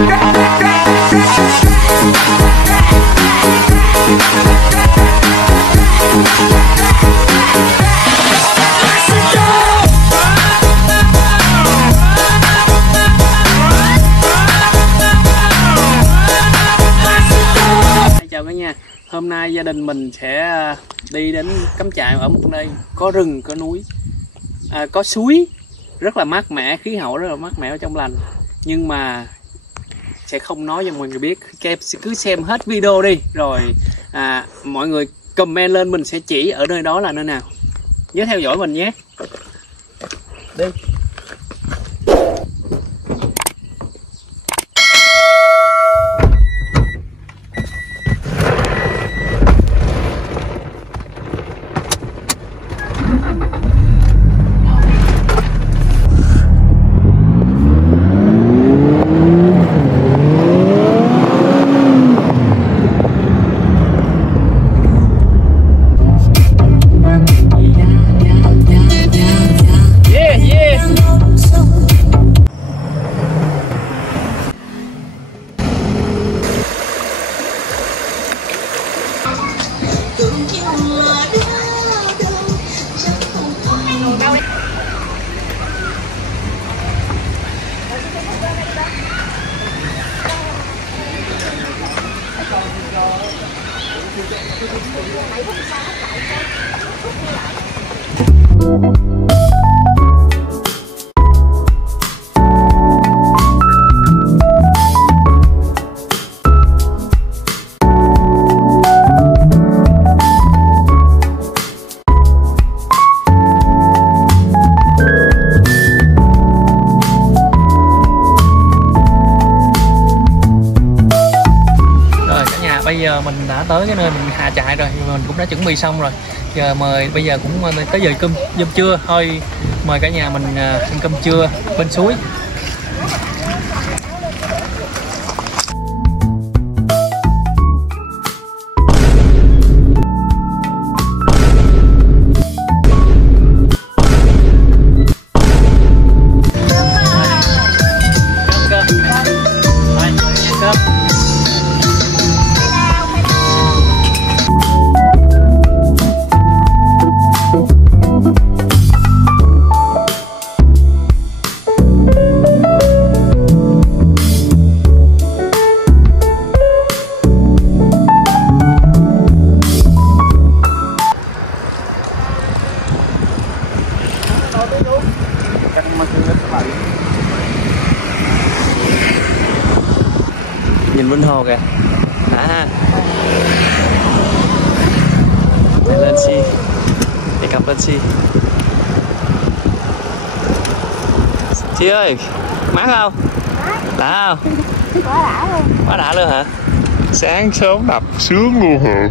Chào cả nhà, hôm nay gia đình mình sẽ đi đến cắm trại ở một nơi có rừng, có núi, có suối, rất là mát mẻ, khí hậu rất là mát mẻ ở trong lành. Nhưng mà sẽ không nói cho mọi người biết, các em cứ xem hết video đi rồi mọi người comment lên, mình sẽ chỉ ở nơi đó là nơi nào. Nhớ theo dõi mình nhé. Đi. Bây giờ mình đã tới cái nơi mình hạ trại rồi, mình cũng đã chuẩn bị xong rồi. Bây giờ cũng tới giờ cơm trưa thôi, mời cả nhà mình ăn cơm trưa bên suối. Nhìn bên hồ kìa. Lên xi, để cặp lên xi. Chị ơi, mát không? Đã không? Quá đã luôn. Quá đã luôn hả? Sáng sớm đập sướng luôn hả?